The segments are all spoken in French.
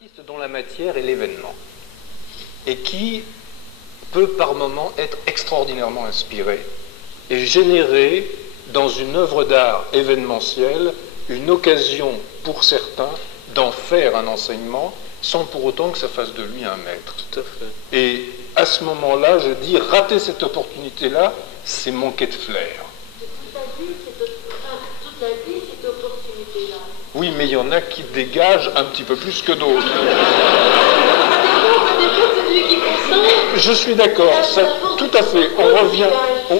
L'artiste dont la matière est l'événement et qui peut par moments être extraordinairement inspiré et générer dans une œuvre d'art événementielle une occasion pour certains d'en faire un enseignement sans pour autant que ça fasse de lui un maître. Tout à fait. Et à ce moment-là, je dis, rater cette opportunité-là, c'est manquer de flair. Toute la vie, cette opportunité-là. Oui, mais il y en a qui dégagent un petit peu plus que d'autres. Ça dépend de celui qui consent. Je suis d'accord, tout à fait. On revient.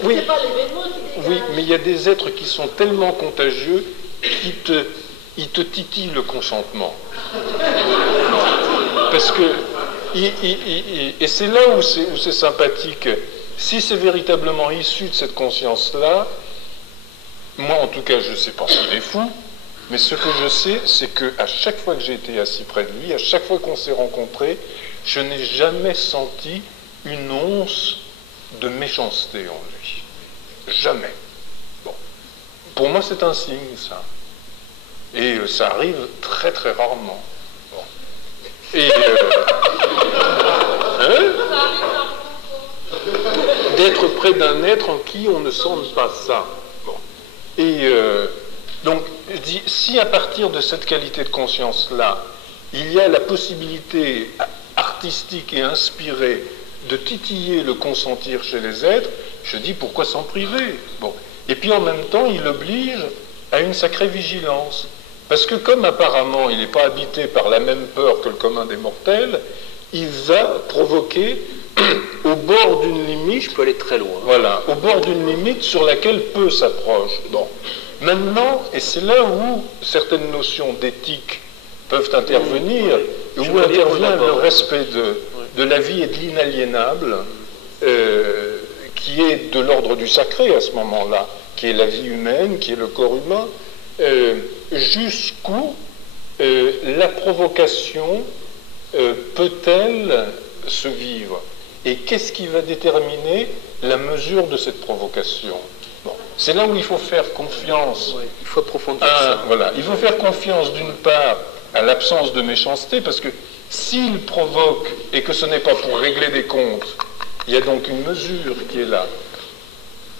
Oui, c'est pas l'événement qui dégage. oui, mais il y a des êtres qui sont tellement contagieux qu'ils te titillent le consentement. Parce que, et c'est là où c'est sympathique. Si c'est véritablement issu de cette conscience-là, moi en tout cas, je ne sais pas s'il est fou, mais ce que je sais, c'est qu'à chaque fois que j'ai été assis près de lui, à chaque fois qu'on s'est rencontrés, je n'ai jamais senti une once de méchanceté en lui. Jamais. Bon. Pour moi, c'est un signe, ça. Et ça arrive très très rarement. Bon. Et d'être près d'un être en qui on ne sent pas ça. Bon. Et donc, je dis, si à partir de cette qualité de conscience-là, il y a la possibilité artistique et inspirée de titiller le consentir chez les êtres, je dis pourquoi s'en priver? Bon. Et puis en même temps, il oblige à une sacrée vigilance. Parce que comme apparemment il n'est pas habité par la même peur que le commun des mortels, il va provoquer au bord d'une limite. Je peux aller très loin. Voilà, au bord d'une limite sur laquelle peu s'approche. Bon. Maintenant, et c'est là où certaines notions d'éthique peuvent intervenir, où intervient le respect de la vie et de l'inaliénable, qui est de l'ordre du sacré à ce moment-là, qui est la vie humaine, qui est le corps humain, jusqu'où la provocation peut-elle se vivre? Et qu'est-ce qui va déterminer la mesure de cette provocation? Bon. C'est là où il faut faire confiance. Ouais, il faut approfondir ça. Voilà. Il faut faire confiance d'une part à l'absence de méchanceté, parce que s'il provoque et que ce n'est pas pour régler des comptes, il y a donc une mesure qui est là,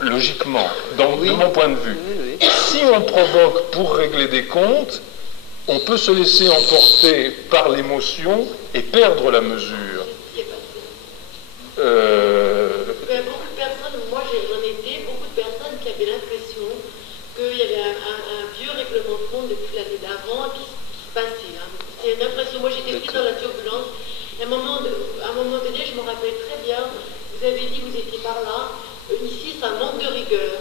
logiquement, de mon point de vue. Oui. Si on provoque pour régler des comptes, on peut se laisser emporter par l'émotion et perdre la mesure. Beaucoup de personnes, moi j'en étais, beaucoup de personnes qui avaient l'impression qu'il y avait un vieux règlement de compte depuis l'année d'avant qui se passait. Hein. C'est une impression, moi j'étais prise dans la turbulence. Et à un moment donné, je me rappelle très bien, vous avez dit, vous étiez par là, ici ça manque de rigueur.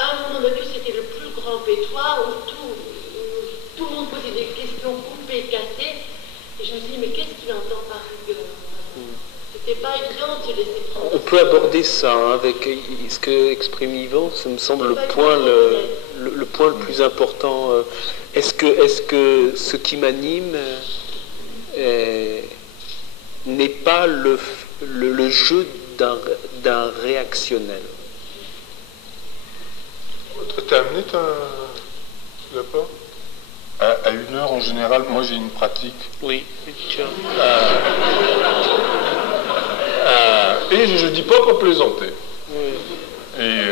À un moment donné, c'était le plus grand pétoire où tout le monde posait des questions coupées, cassées. Et je me suis dit, mais qu'est-ce qu'il entend par rigueur? C'était pas évident de se laisser prendre. On peut aborder ça hein, avec ce que exprime Yvan, ça me semble le point le plus important. Est-ce que ce qui m'anime n'est pas le jeu d'un réactionnel? T'as amené ta rapport à 1 heure en général, moi j'ai une pratique. Oui, tiens. Et je ne dis pas pour plaisanter. Oui. Et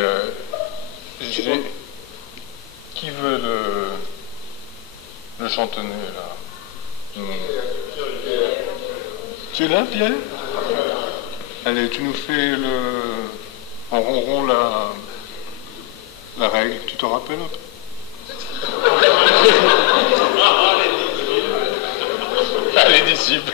qui veut le chantonner là? Tu es là, Pierre? Allez, tu nous fais en ronron la règle, tu te rappelles un peu? Allez, disciple.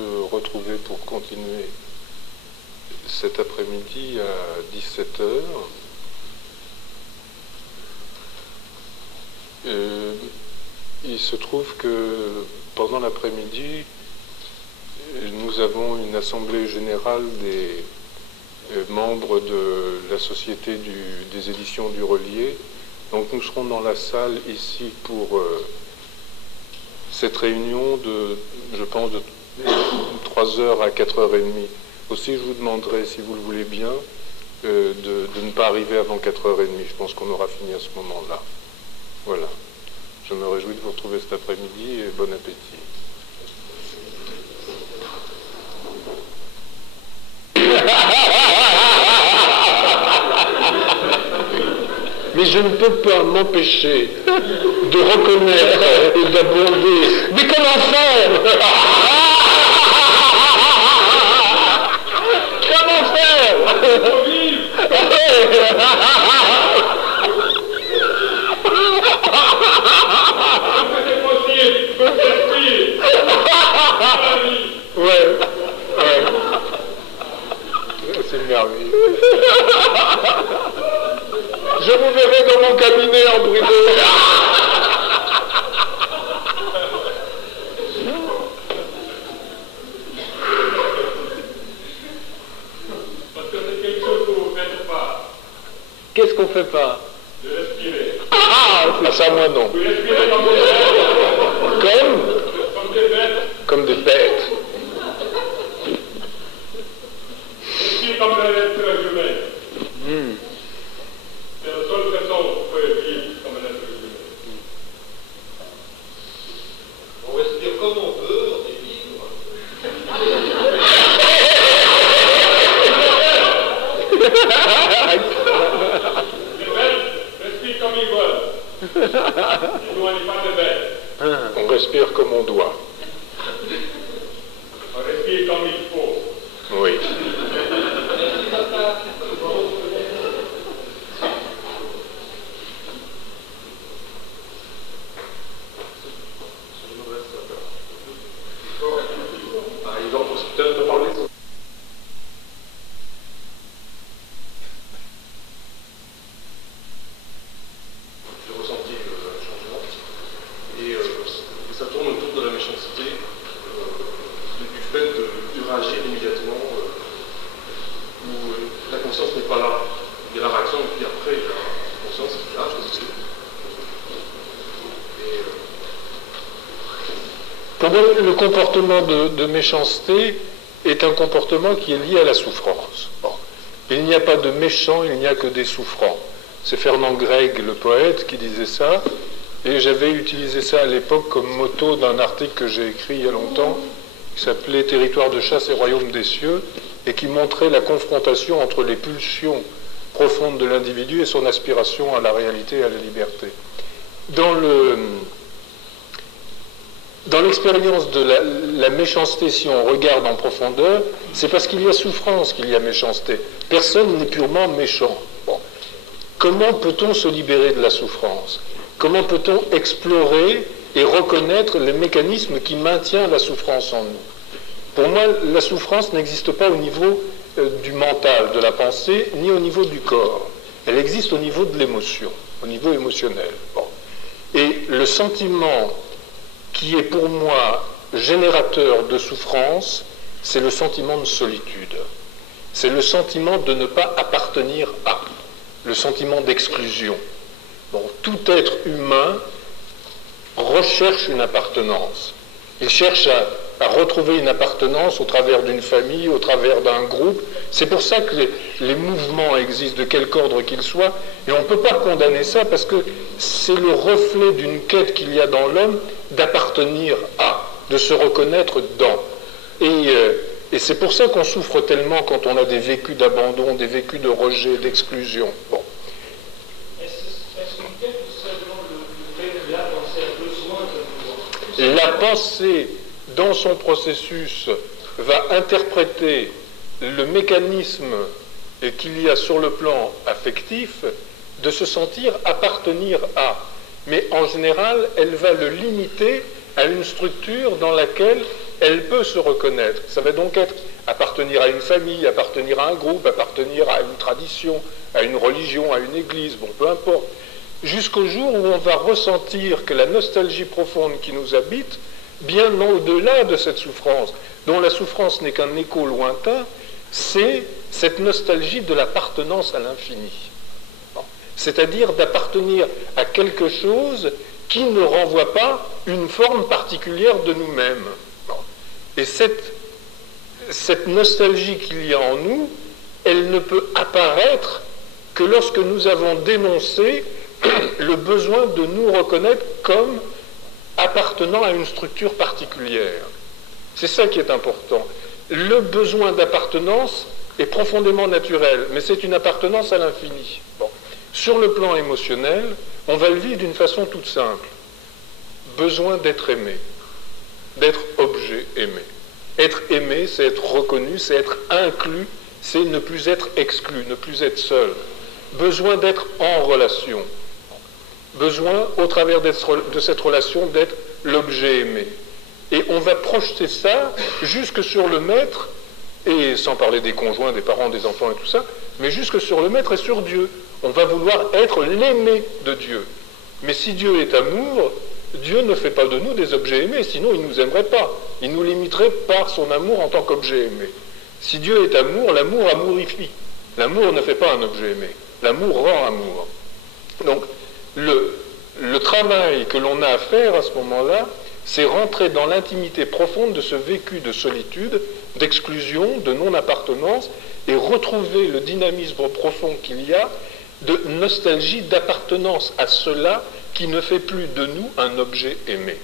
se retrouver pour continuer cet après-midi à 17 heures. Il se trouve que pendant l'après-midi, nous avons une assemblée générale des membres de la Société des éditions du Relier. Donc nous serons dans la salle ici pour cette réunion de, je pense, de 3h à 4h30. Aussi, je vous demanderai, si vous le voulez bien, de ne pas arriver avant 4h30. Je pense qu'on aura fini à ce moment-là. Voilà. Je me réjouis de vous retrouver cet après-midi et bon appétit. Mais je ne peux pas m'empêcher de reconnaître et d'abonder. Mais comment faire? Comment faire? Ouais. C'est merveilleux. Je vous verrai dans mon cabinet en bridé. Parce que c'est quelque chose que vous ne faites pas. Qu'est-ce qu'on ne fait pas? De respirer. Ah, ça, moi non. Vous respirez comme des bêtes. Comme des bêtes. Comme des bêtes. Respirez comme un être humain. C'est la seule façon qu'on peut vivre comme un être humain. On respire comme on veut, on est libre. Les bêtes respirent comme ils veulent. Et nous, on n'est pas des bêtes. On respire comme on doit. On respire comme il faut. Oui. Par exemple, peut-être de parler. J'ai ressenti un changement. Et ça tourne autour de la méchanceté, du fait de réagir immédiatement, où la conscience n'est pas là. Il y a la réaction, et puis après, il y a la conscience qui lâche aussi. Pour moi, le comportement de méchanceté est un comportement qui est lié à la souffrance. Bon. Il n'y a pas de méchants, il n'y a que des souffrants. C'est Fernand Gregg, le poète, qui disait ça, et j'avais utilisé ça à l'époque comme motto d'un article que j'ai écrit il y a longtemps, qui s'appelait « Territoire de chasse et royaume des cieux », et qui montrait la confrontation entre les pulsions profondes de l'individu et son aspiration à la réalité et à la liberté. Dans l'expérience de la méchanceté, si on regarde en profondeur, c'est parce qu'il y a souffrance qu'il y a méchanceté. Personne n'est purement méchant. Bon. Comment peut-on se libérer de la souffrance? Comment peut-on explorer et reconnaître les mécanismes qui maintiennent la souffrance en nous? Pour moi, la souffrance n'existe pas au niveau du mental, de la pensée, ni au niveau du corps. Elle existe au niveau de l'émotion, au niveau émotionnel. Bon. Et le sentiment qui est pour moi générateur de souffrance, c'est le sentiment de solitude. C'est le sentiment de ne pas appartenir à, le sentiment d'exclusion. Bon, tout être humain recherche une appartenance. Il cherche à retrouver une appartenance au travers d'une famille, au travers d'un groupe. C'est pour ça que les mouvements existent, de quelque ordre qu'ils soient, et on ne peut pas condamner ça parce que c'est le reflet d'une quête qu'il y a dans l'homme d'appartenir à, de se reconnaître dans. Et c'est pour ça qu'on souffre tellement quand on a des vécus d'abandon, des vécus de rejet, d'exclusion. Bon. Est-ce qu'une quête ou seulement le fait que la pensée a besoin de pouvoir? La pensée, dans son processus, va interpréter le mécanisme qu'il y a sur le plan affectif de se sentir appartenir à. Mais en général, elle va le limiter à une structure dans laquelle elle peut se reconnaître. Ça va donc être appartenir à une famille, appartenir à un groupe, appartenir à une tradition, à une religion, à une église, bon, peu importe. Jusqu'au jour où on va ressentir que la nostalgie profonde qui nous habite, bien au-delà de cette souffrance, dont la souffrance n'est qu'un écho lointain, c'est cette nostalgie de l'appartenance à l'infini. C'est-à-dire d'appartenir à quelque chose qui ne renvoie pas une forme particulière de nous-mêmes. Et cette nostalgie qu'il y a en nous, elle ne peut apparaître que lorsque nous avons dénoncé le besoin de nous reconnaître comme appartenant à une structure particulière. C'est ça qui est important. Le besoin d'appartenance est profondément naturel, mais c'est une appartenance à l'infini. Bon. Sur le plan émotionnel, on va le vivre d'une façon toute simple. Besoin d'être aimé, d'être objet aimé. Être aimé, c'est être reconnu, c'est être inclus, c'est ne plus être exclu, ne plus être seul. Besoin d'être en relation. Besoin, au travers de cette relation, d'être l'objet aimé. Et on va projeter ça jusque sur le maître, et sans parler des conjoints, des parents, des enfants et tout ça, mais jusque sur le maître et sur Dieu. On va vouloir être l'aimé de Dieu. Mais si Dieu est amour, Dieu ne fait pas de nous des objets aimés, sinon il ne nous aimerait pas. Il nous limiterait par son amour en tant qu'objet aimé. Si Dieu est amour, l'amour amourifie. L'amour ne fait pas un objet aimé. L'amour rend amour. Donc, le travail que l'on a à faire à ce moment-là, c'est rentrer dans l'intimité profonde de ce vécu de solitude, d'exclusion, de non-appartenance, et retrouver le dynamisme profond qu'il y a de nostalgie, d'appartenance à cela qui ne fait plus de nous un objet aimé.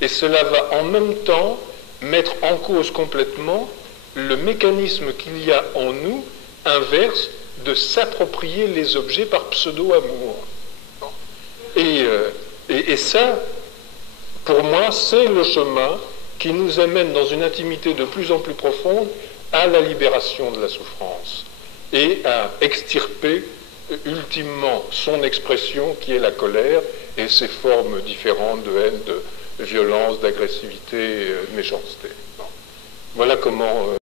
Et cela va en même temps mettre en cause complètement le mécanisme qu'il y a en nous, inverse, de s'approprier les objets par pseudo-amour. Et ça, pour moi, c'est le chemin qui nous amène dans une intimité de plus en plus profonde à la libération de la souffrance et à extirper ultimement son expression qui est la colère et ses formes différentes de haine, de violence, d'agressivité, de méchanceté. Voilà comment